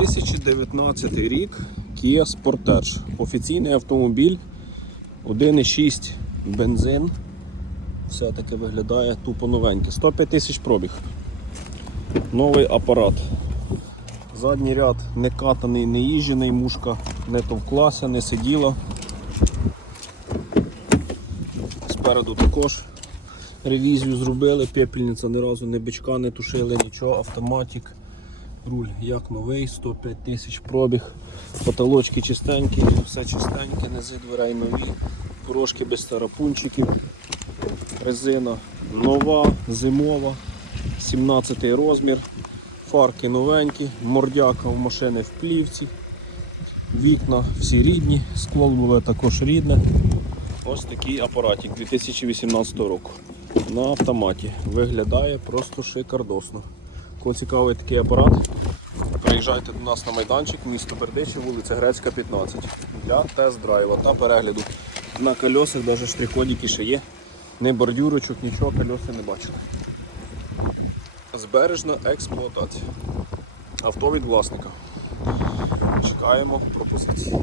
2019 рік Kia Sportage. Офіційний автомобіль 1,6 бензин. Все-таки виглядає тупо новенький. 105 тисяч пробіг. Новий апарат. Задній ряд не катаний, не їжджений, мушка не товклася, не сиділа. Спереду також ревізію зробили, пепельниця ні разу не бичка не тушили, нічого, автоматик. Руль як новий, 105 тисяч пробіг, потолочки чистенькі, все чистеньке, низи дверей нові, порожки без тарапунчиків, резина нова, зимова, 17 розмір, фарки новенькі, мордяка в машини в плівці, вікна всі рідні, скло було також рідне. Ось такий апаратик 2018 року. На автоматі. Виглядає просто шикардосно. Кого цікавий такий апарат, приїжджайте до нас на майданчик, місто Бердичі, вулиця Грецька, 15. Для тест-драйва та перегляду. На кольосах навіть штрих-кодики ще є. Не бордюрочок, нічого, кольоси не бачили. Збережна експлуатація. Авто від власника. Чекаємо пропозиції.